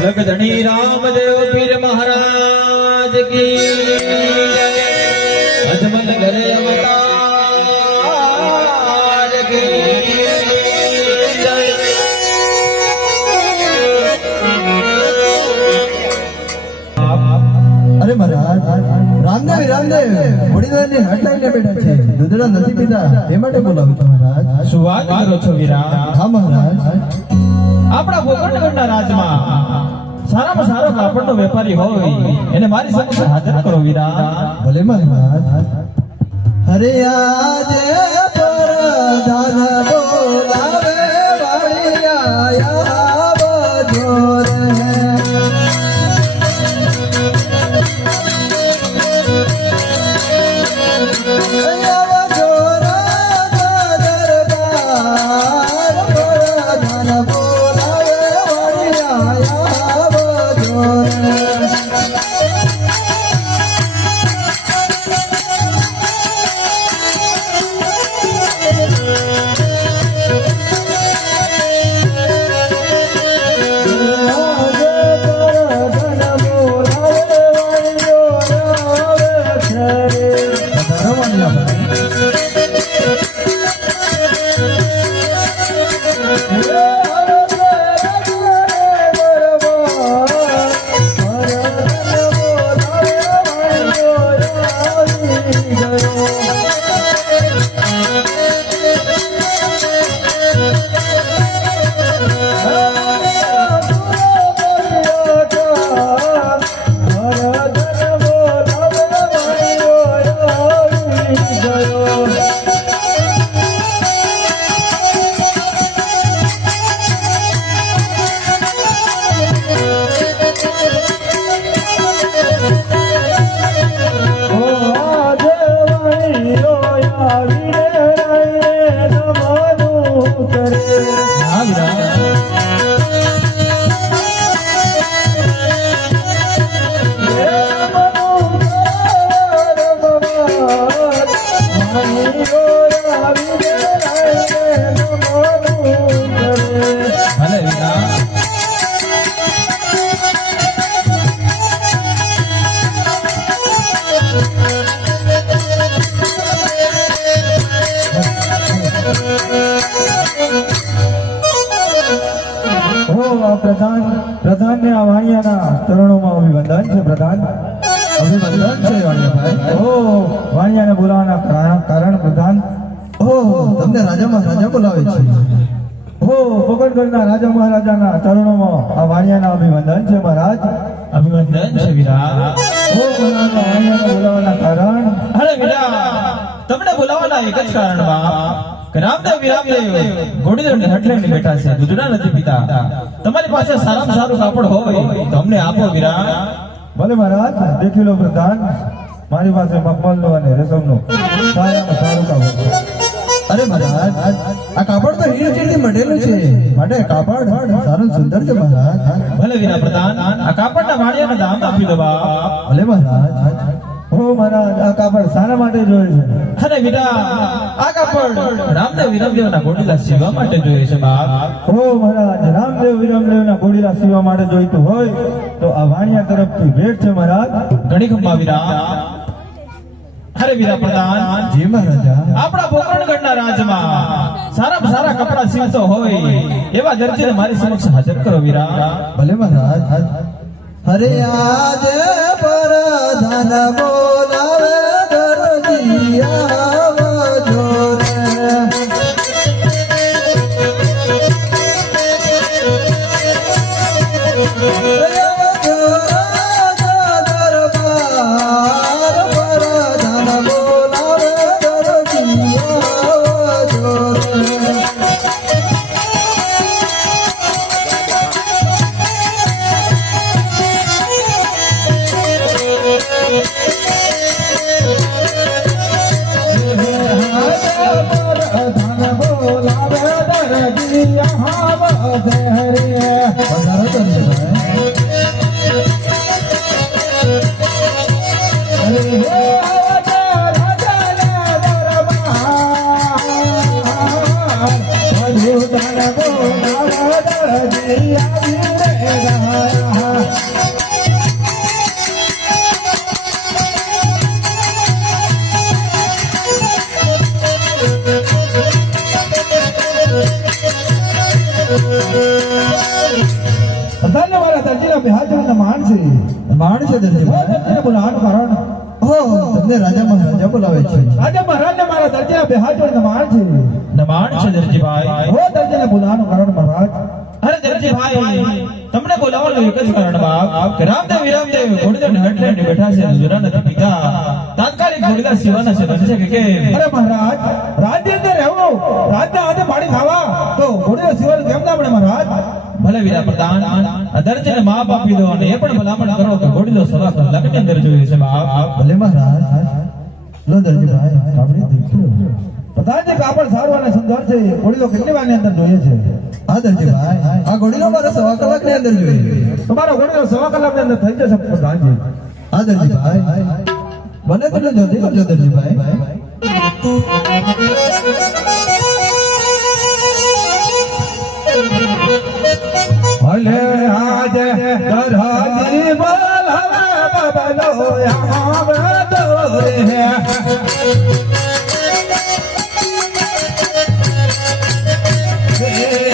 जगधनी रामदेव पीर महाराज की अजमल घरे अवतार की अरे महाराज रामदेव रामदेव बड़ी देर ની હટલાઈ ને બેઠા છે દૂધડા નથી પીતા એ માટે બોલાવું છું મહારાજ શું વાત કરો છો વીરા હા મહારાજ આપણા ગોકર્ણગઢના રાજમાં સારામાં સારો કાપડનો વેપારી હોય એને મારી સમક્ષ હાજર કરો વીરા ભલે મહારાજ હરે આજે પરધાન બોલાવે વાળિયા આવજો રે આ પ્રધાનને આ વાણિયાના ચરણોમાં અભિવંદન છે પ્રધાન. અભિનંદન છે વાણિયાભાઈ. ઓ વાણિયાને બોલાવવાના કારણ પ્રધાન. તમને રાજા મહારાજા બોલાવે છે. ઓ પોકરણગઢના રાજા મહારાજાના ચરણોમાં આ વાણિયાના અભિવંદન છે મહારાજ. અભિનંદન છે વીરા. ઓ મહારાજ વાણિયાને બોલાવવાના કારણ. અરે વીરા, તમને બોલાવવાના એક જ કારણમાં કે રામદેવ ઘોડીદોડને હટ લઈને બેઠા છે, દૂધના નથી પીતા. તમારી પાસે સારામાં સારું કાપડ હોય તો અમને આપો વીરા. ભલે મહારાજ, દેખી લો પ્રધાન, મારી પાસે મખમલનો અને રેશમનો સારામાં સારું કાપડ છે. અરે મહારાજ, આ કાપડ તો હીરથી મઢેલું છે, માટે કાપડ સારું સુંદર છે મહારાજ. ભલે વીરા પ્રધાન, આ કાપડના વાણિયાને દામ આપી દવા. ભલે મહારાજ. ઓ મહારાજ, આ કાપડ શાના માટે જોઈએ છે? અરે વીરા, આ કાપડ રામદેવના ઘોડીલા સીવવા માટે જોઈએ છે બાપ. ઓ મહારાજ, રામદેવ વિરમદેવના ઘોડીલા સીવવા માટે જોઈતું હોય તો આ વાણિયા તરફથી ભેટ છે મહારાજ. ઘણી ખંભા વીરા. અરે વીરા પ્રધાન, જી મહારાજા. આપણા પોકરણગઢના રાજમાં સારામાં સારા કપડા સીવતો હોય એવા દરજીને મારી સમક્ષ હાજર કરો વીરા. ભલે મહારાજ. હરે આજ પરધાન બોલાવે દરજી આવજો રે. આવજો રાજા દરબાર, પરધાન બોલાવે દરજી આવજો રે. મારા દરજીના બિહાજના માણ છે. માણ છે દરજીભાઈ. દરજીને બોલાવવાનું કારણ. તમને રાજા મહારાજા બોલાવે છે. રાજા મહારાજને મારા દરજીના બિહાજના માણ છે. નમાણ છે દરજીભાઈ. ઓ દરજીને બોલાવવાનું કારણ મહારાજ. અરે દરજીભાઈ, તમને બોલાવવાનું એક જ કારણ બાપ કે રામદેવ ઘોડીદોડને હટ લઈને બેઠા છે, દૂધના નથી પીતા. તાત્કાલિક ઘોડીલા સીવવાના છે, બનશે કે કેમ? અરે મહારાજ, રાજ્ય અંદર રહેવું, રાજના હાથે પાણી ખાવા તો ઘોડીલા સિવાય કેમ ના પડે મહારાજ? ભલે વીરા પ્રધાન, આ દરજીને માપ આપી દો અને એ પણ ભલામણ કરો કે ઘોડીલો સવા કલાકની અંદર જોઈએ છે બાપ. ભલે મહારાજ. લો દરજીભાઈ, આપણે દેખ્યું. પ્રધાનજી, કાપડ સારું અને સુંદર છે. ઘોડીલો કેટલી વારની અંદર જોઈએ છે? હા દરજીભાઈ, આ ઘોડીલો મારે સવા કલાકની અંદર જોઈએ. તમારો ઘોડીલો સવા કલાકની અંદર થઈ જશે પ્રધાનજી. હા દરજીભાઈ, બને તેટલું જલ્દી કરજો દરજીભાઈ. ભલે આજ દરજી બોલાવે બબલો યહાં દોરે હે.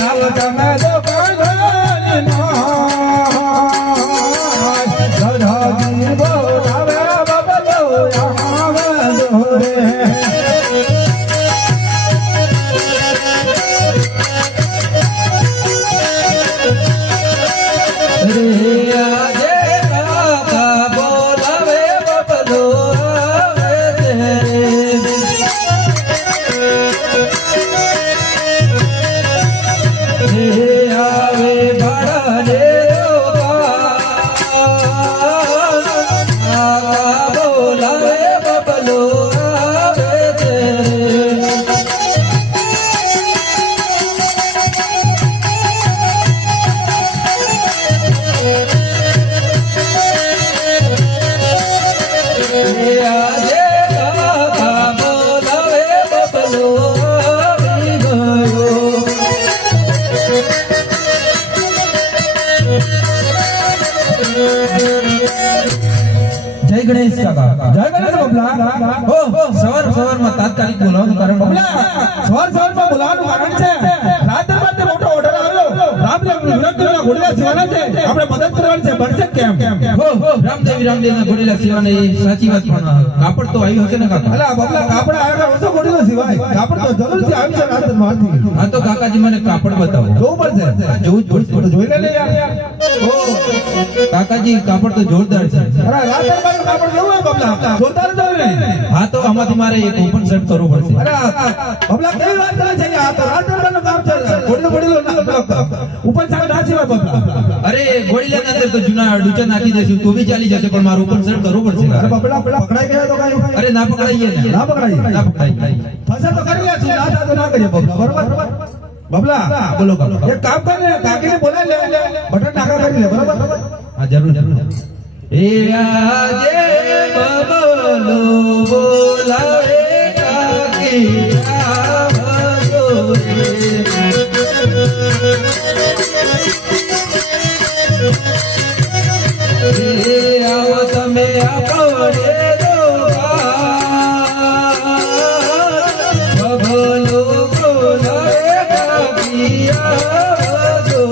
આવ તમે તો દરજી બોલાવે બબલો યહાં દોરે હે. જય ગણેશ કાકા. જય ગણેશ બબલા. સવારમાં તાત્કાલિક બોલાવવાનું કારણ બબલા, સવારમાં બોલાવવાનું કારણ છે રાત દરબારથી મોટો ઓર્ડર આવ્યો. આપણે વિરામદેવના ઘોડીલા સેવાના છે આપણે મદદ કરવાની છે બનશે કેમ રામદેવના ઘોડીલા સેવાને એ સાચી વાત પણ કાપડ તો આવ્યું હશે ને કાકા? અલા બબલા કાપડ આવ્યા ઓછો ઘોડીલો સિવાય કાપડ તો જરૂરથી આવી છે રાજદરબારથી. હા તો કાકાજી મને કાપડ બતાવો. જોવું પડશે જોવું જ પડશે. તો જોઈ લે યાર. ઓ કાકાજી કાપડ તો જોરદાર છે. અરે રાજદરબારનું કાપડ કેવું હોય બબલા જોરદાર જ હોય ને. હા તો આમાંથી મારે એક ઓપન સેટ કરવું પડશે. અરે બબલા કેવી વાત કરે છે આ તો રાજદરબારનું કામ છે ઘોડીલો ઉપર સાહેબ નાચી હોય બબલા. અરે ઘોડીલાની અંદર તો જૂના ડૂચા નાખી દેશું તો બી ચાલી જશે પણ મારું ઓપન સેટ કરવું પડશે. અરે બબલા પકડાઈ ગયા તો કઈ અરે ના પકડાઈએ ને. ના પકડાઈએ. ના પકડાઈએ. ફસા તો કરી લે છે ના થાય તો ના કરીએ બબલા બરોબર બબલા બોલો કાકા. એક કામ કર ને કાકીને બોલાવી લે બટન નાખા કરી લે બરોબર હા જરૂર જરૂર. એ આજે બબલો બોલાવે કાકી આવજો રે. આવો તમે આપણે બબલો બોલાવે કાકી આવજો